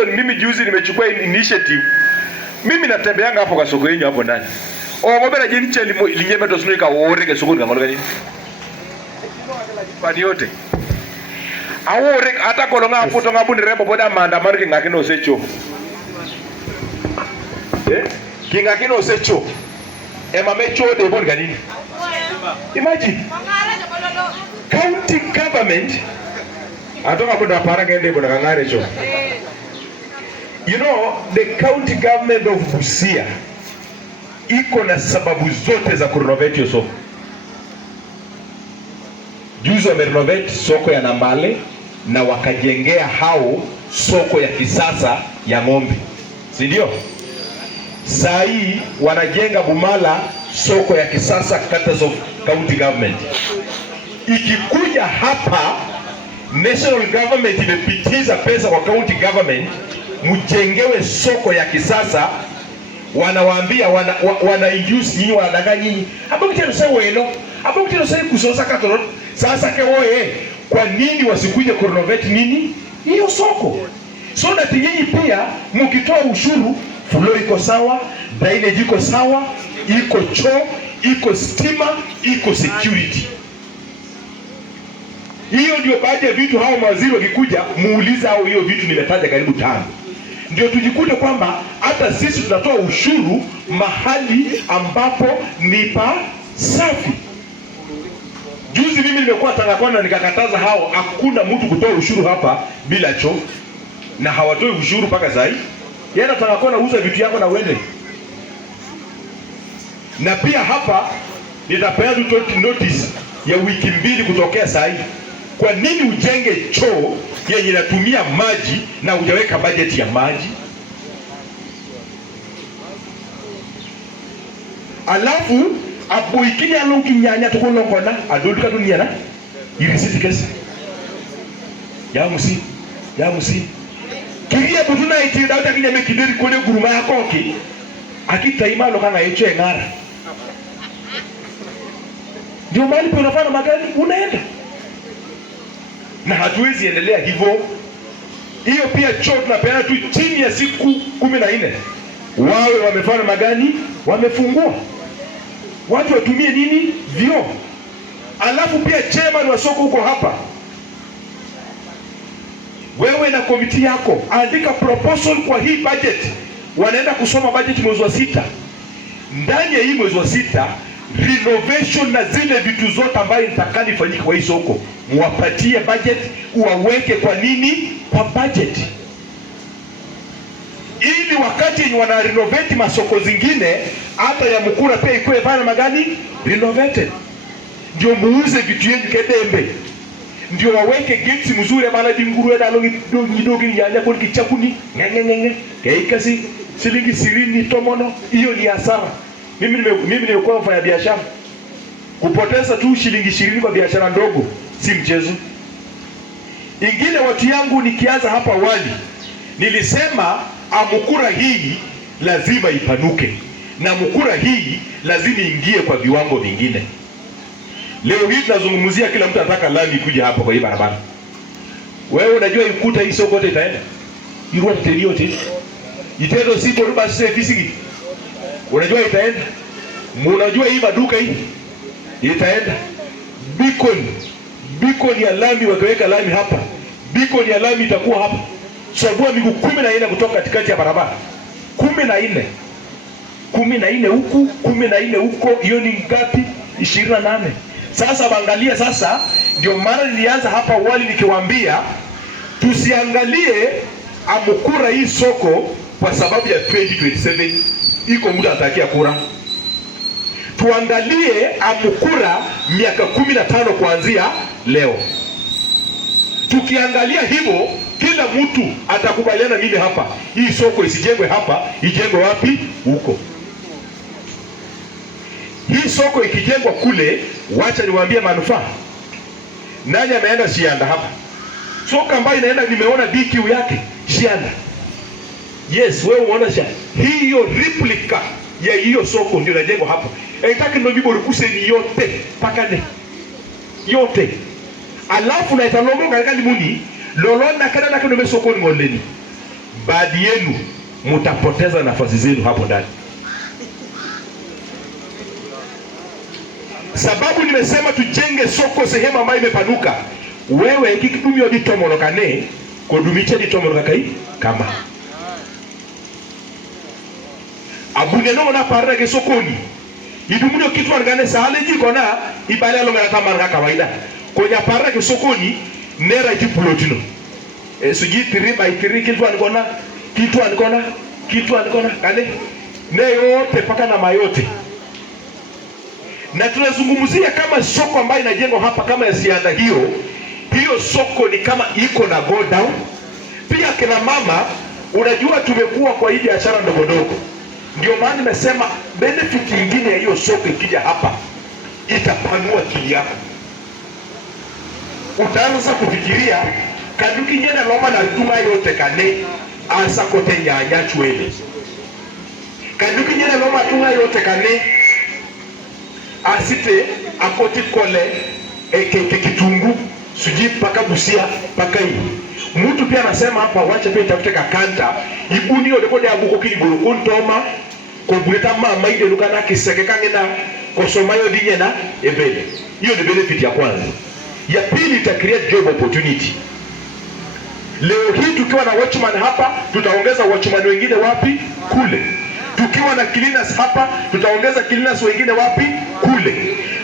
Mimi juzi nimechukua initiative. Mimi natembeanga hapo kwa soko yenu hapo ndani. Mbona jinsi linyema tosunika wore ke soko ngaloga nini? Pani yote. Awore hata kolonga hapo to ngabu ni rembo boda maandamano kingakino osecho. Kingakino osecho. Mecho de bon ganini. Imagine. County government atonga boda para ngende boda ngare cho. You know, the county government of Busia iko na sababu zote za kurenovate hiyo soko. Juzi wamerenovate soko ya Nambale na wakajengea hao soko ya kisasa ya ng'ombe. Si ndio? Saa hii wanajenga Bumala soko ya kisasa capital of county government. Ikikuja hapa national government imepitiza pesa kwa county government mjengewe soko ya kisasa, wanawaambia wana induce nyinyi, wanadanganya nyinyi. Hapo kitendo sasa weno, hapo kitendo sasa kusosa katoro. Sasa kewoe, kwa nini wasikuje kurenovate nini hiyo soko? So that nyinyi pia mkitoa ushuru, floor iko sawa, drainage iko sawa, iko choo, iko stima, iko security. Hiyo ndio baadhi ya vitu hao mawaziri wakikuja muuliza au hiyo vitu nimetaja karibu 5. Ndio tujikute kwamba hata sisi tunatoa ushuru mahali ambapo ni pa safi. Juzi mimi nimekuwa Tangakona nikakataza hao, hakuna mtu kutoa ushuru hapa bila choo, na hawatoi ushuru mpaka sasa. Yeye Tangakona uza vitu yako na uende. Na pia hapa nitapeana notice ya wiki 2 kutokea sasa. Kwa nini ujenge choo yenye inatumia maji na hujaweka budget ya maji? Alafu abu ikini alungi nyanya tukono kona adolika dunia na irisiti kesi ya musi kiria butuna iti dauta kinya mekideri kone guruma ya koki akita imalo kanga yecho engara. Ndio mahali pe unafanya magari unaenda. Na hatuwezi endelea hivyo. Hiyo pia choo tunapeana tu chini ya siku 14. Wawe wamefanya magani, wamefungua. Watu watumie nini? Vyoo. Alafu pia chairman wa soko huko hapa, wewe na komiti yako andika proposal kwa hii budget. Wanaenda kusoma budget mwezi wa 6. Ndani ya hii mwezi wa 6 renovation na zile vitu zote ambayo nitakani fanyika kwa hii soko muwapatie budget, uwaweke kwa nini kwa budget, ili wakati yenye wana renovate masoko zingine hata ya Mukura pia ikuwe fanya magani renovated. Ndio muuze vitu yenu kedembe, ndio waweke gates mzuri bala dinguru ya longi dogi ya kwa kichakuni ngengenge keikasi shilingi 20 tomono. Hiyo ni hasara. Mimi nilikuwa mfanya biashara, kupoteza tu shilingi 20 kwa biashara ndogo si mchezo. Ingine watu yangu, nikianza hapa wali nilisema Mukura hii lazima ipanuke na Mukura hii lazima ingie kwa viwango vingine. Leo hii tunazungumzia kila mtu anataka lami kuja hapa kwa hii barabara. Wewe unajua ikuta hii soko yote itaenda irua yote itendo sipo ruba sisi fisiki, unajua itaenda. Mnajua hii maduka hii itaenda. Beacon ya lami, wakaweka lami hapa, beacon ya lami itakuwa hapa. Chagua miguu 14 kutoka katikati ya barabara. 14 huku, 14 huko, hiyo ni ngapi? 28. Sasa waangalia sasa, ndio maana nilianza hapa wali nikiwaambia tusiangalie Mukura hii soko kwa sababu ya 2027 iko muda atakia kura. Tuangalie Mukura miaka 15 kuanzia leo. Tukiangalia hivyo, kila mtu atakubaliana mimi hapa hii soko isijengwe hapa, ijengwe wapi? Huko. Hii soko ikijengwa kule, wacha niwaambie manufaa. Nani ameenda Shianda hapa? Soko ambayo inaenda, nimeona DQ yake Shianda. Yes, wewe unaona Shianda. Hiyo replica ya hiyo soko ndio inajengwa hapa. Eitaki ndo bibo rukuse ni yote pakane. Yote. Alafu na italongo katika limuni lolona kada na kendo mesoko ni ngoleni. baadhi yenu mtapoteza nafasi zenu hapo ndani. Sababu nimesema tujenge soko sehemu ambayo imepanuka. Wewe kikitumio ditomolokane kodumiche ditomolokai kama abunge no na parra ke sokoni idumuno kitu angane sale jiko na ibale lo ngara tamara kawaida konya parra ke sokoni nera iti plotino suji 3 by 3 kitu anikona kane ne yote paka na mayote. Na tunazungumzia kama soko ambayo inajengwa hapa kama ya sianda hiyo soko ni kama iko na go down. Pia kina mama, unajua tumekuwa kwa hii biashara ndogo ndogo. Ndio maana nimesema benefit nyingine ya hiyo soko ikija hapa itapanua akili yako. Utaanza kufikiria kanduki nyenda loma na tuma yote kane asa kote nyanya chwele. Kanduki nyenda loma tuma yote kane asite akoti kole kitungu suji paka Busia paka hii. Mtu pia anasema hapa wacha pia tafute kakanta ibuni odekode aguko kilibolo kontoma ko buleta mama ide lukana kiseke kangena ko somayo dinyena ebele. Hiyo ni benefit ya kwanza. Ya pili ita create job opportunity. Leo hii tukiwa na watchman hapa tutaongeza watchman wengine wapi? Kule. Tukiwa na cleaners hapa tutaongeza cleaners wengine wapi? Kule.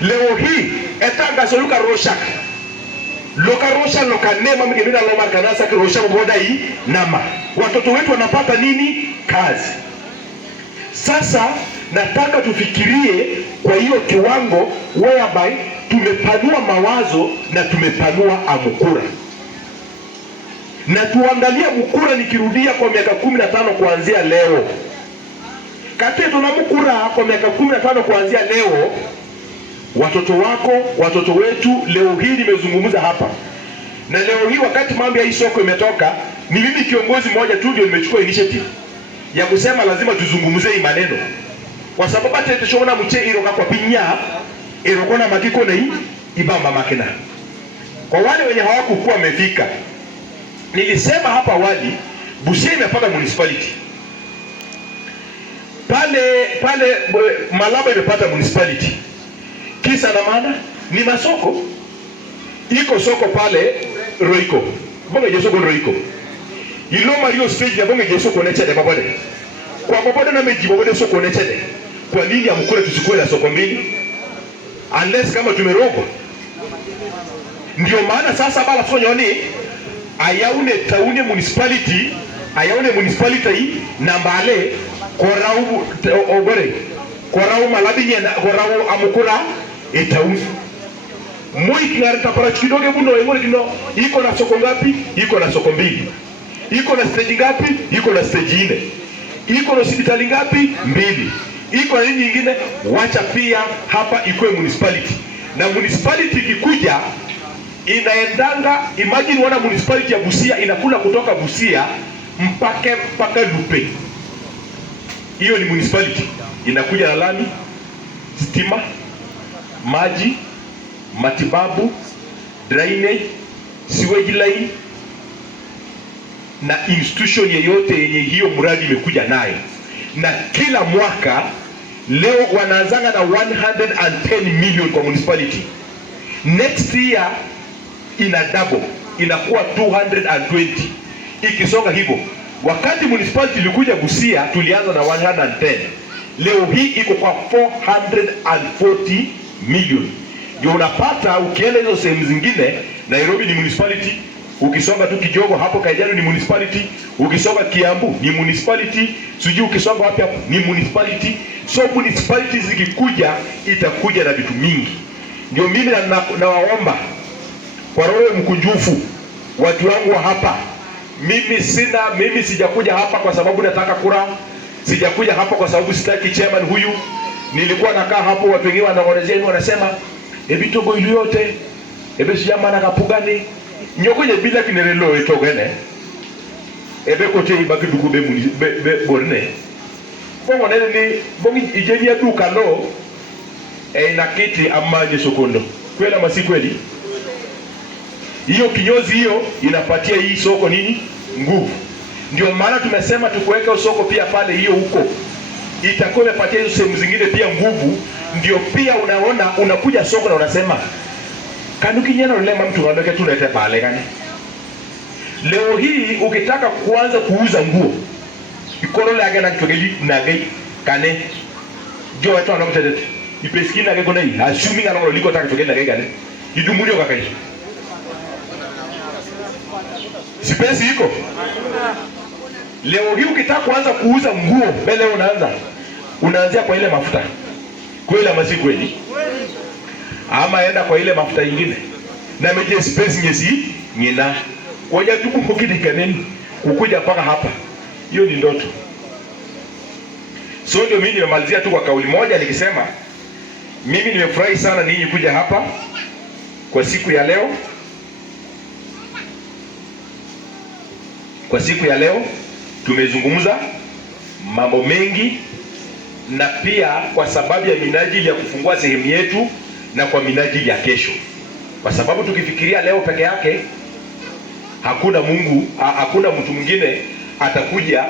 Leo hii etanga soluka roshak lokarosha lokanema mgemina loma kanasa kirosha boda hii nama watoto wetu wanapata nini? Kazi. Sasa nataka tufikirie kwa hiyo kiwango whereby tumepanua mawazo na tumepanua Amukura. Na tuangalia Mukura nikirudia kwa miaka 15 kuanzia leo. Kati tuna Mukura kwa miaka 15 kuanzia leo, watoto wako, watoto wetu, leo hii nimezungumza hapa. Na leo hii wakati mambo ya hii soko imetoka, ni mimi kiongozi mmoja tu ndio nimechukua initiative ya kusema lazima tuzungumzie hii maneno. Kwa sababu hata tushona mche iroka kwa pinya, irokona makiko na hii ibamba makina. Kwa wale wenye hawakuwa wamefika, nilisema hapa awali Busia imepata municipality. Pale Malaba imepata municipality. Kisa na maana ni masoko. Iko soko pale Roiko. Bonge jeso kwa Roiko. Ilo Mario stage ya bonge jeso kwa nechede mabode. Kwa mabode na meji mabode soko nechede. Kwa nini Amukura tusikue na soko mbili? Unless kama tumerogwa. Ndio maana sasa bala tuonyoni ayaune taune municipality hii na mbale korau ogore korau Malabi nyena korau Amukura etauni moi kingareta para chidoge bundo engori kino iko na soko ngapi? Iko na soko mbili. Iko na stage ngapi? Iko na stage 4. Iko na hospitali ngapi? 2. Iko na nini nyingine? Wacha pia hapa ikuwe municipality. Na municipality ikikuja inaendanga, imagine wana municipality ya Busia inakula kutoka Busia mpaka Lupe. Hiyo ni municipality. Inakuja na lami, stima, maji, matibabu, drainage, sewage line na institution yeyote yenye hiyo mradi imekuja nayo. Na kila mwaka leo wanaanzanga na 110 million kwa municipality. Next year ina double, inakuwa 220. Ikisonga hivyo, wakati municipality ilikuja Busia tulianza na 110. Leo hii iko kwa 440 million. Ndio unapata ukienda hizo sehemu zingine, Nairobi ni municipality, ukisonga tu Kijogo hapo Kajiado ni municipality, ukisonga Kiambu ni municipality, sijui ukisonga wapi hapo ni municipality. So municipalities zikikuja itakuja na vitu mingi. Ndio mimi nawaomba kwa roho mkunjufu watu wangu wa hapa, mimi sijakuja hapa kwa sababu nataka kura, sijakuja hapa kwa sababu sitaki chairman huyu. Nilikuwa nakaa hapo, watu wengine wanaonezea wanasema ebitogo ilu yote ebe siyama na kapugani nyokoje bila kinerelo etogene ebe kote ibaki dugu be borne bongo nene ni bongi ijenia duka no na kiti amanje sokondo kwela masikweli. Hiyo kinyozi hiyo inapatia hii soko nini? Nguvu. Ndio maana tumesema tukuweka soko pia pale, hiyo huko itakuwa imepatia hizo sehemu zingine pia nguvu. Ndio pia unaona unakuja soko na unasema kanuki nyana ulema mtu wandoke tu lete pale gani. Leo hii ukitaka kuanza kuuza nguo ikoro lage na kitogeli na gai kane jo watu wanamtete ipeskini na geko nai assuming ana liko taka kitogeli na gai kane idumulio kakai sipesi iko. Leo hii ukitaka kuanza kuuza nguo mbele unaanzia kwa ile mafuta kweli ama si kweli, ama enda kwa ile mafuta nyingine na meje space nyesi nyina koja tuku mkidika nini ukuja paka hapa. Hiyo ni ndoto. So ndio mimi nimemalizia tu kwa kauli moja nikisema mimi nimefurahi sana ninyi kuja hapa kwa siku ya leo. Kwa siku ya leo tumezungumza mambo mengi, na pia kwa sababu ya minajili ya kufungua sehemu yetu na kwa minajili ya kesho, kwa sababu tukifikiria leo peke yake hakuna mtu mwingine atakuja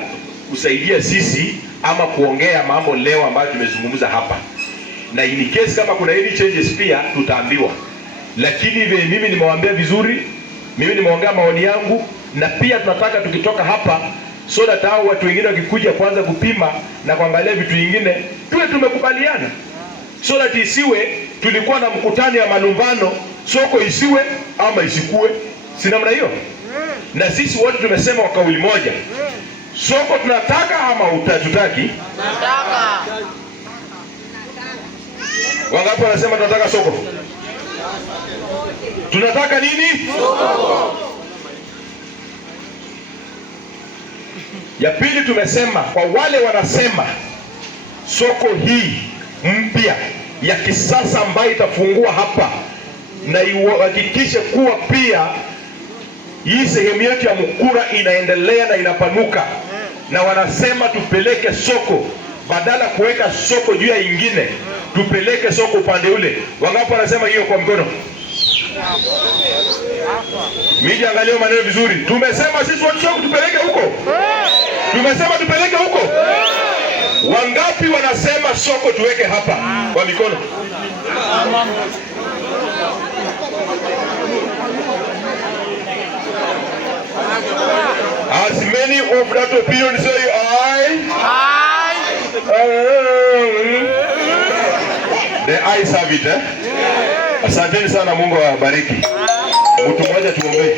kusaidia sisi ama kuongea mambo leo ambayo tumezungumza hapa. Na in case kama kuna any changes pia tutaambiwa, lakini vile mimi nimewaambia vizuri, mimi nimeongea maoni yangu, na pia tunataka tukitoka hapa so that hao watu wengine wakikuja kwanza kupima na kuangalia vitu vingine tuwe tumekubaliana, so that isiwe tulikuwa na mkutano ya malumbano, soko isiwe ama isikue, si namna hiyo. Na sisi wote tumesema kwa kauli moja, soko tunataka ama utatutaki? Tunataka. Wangapi wanasema tunataka soko? Tunataka nini? Soko. Ya pili tumesema kwa wale wanasema soko hii mpya ya kisasa ambayo itafungua hapa, na ihakikishe kuwa pia hii sehemu yetu ya Mukura inaendelea na inapanuka, na wanasema tupeleke soko badala kuweka soko juu ya ingine, tupeleke soko upande ule. Wangapi wanasema hiyo kwa mkono? Mimi angalia maneno vizuri. Tumesema sisi wote soko tupeleke huko. Tumesema tupeleke huko. Wangapi wanasema soko tuweke hapa kwa mikono? As many of that opinion say aye. The ayes have it. Asanteni sana, Mungu awabariki. Mtu mmoja tuombe.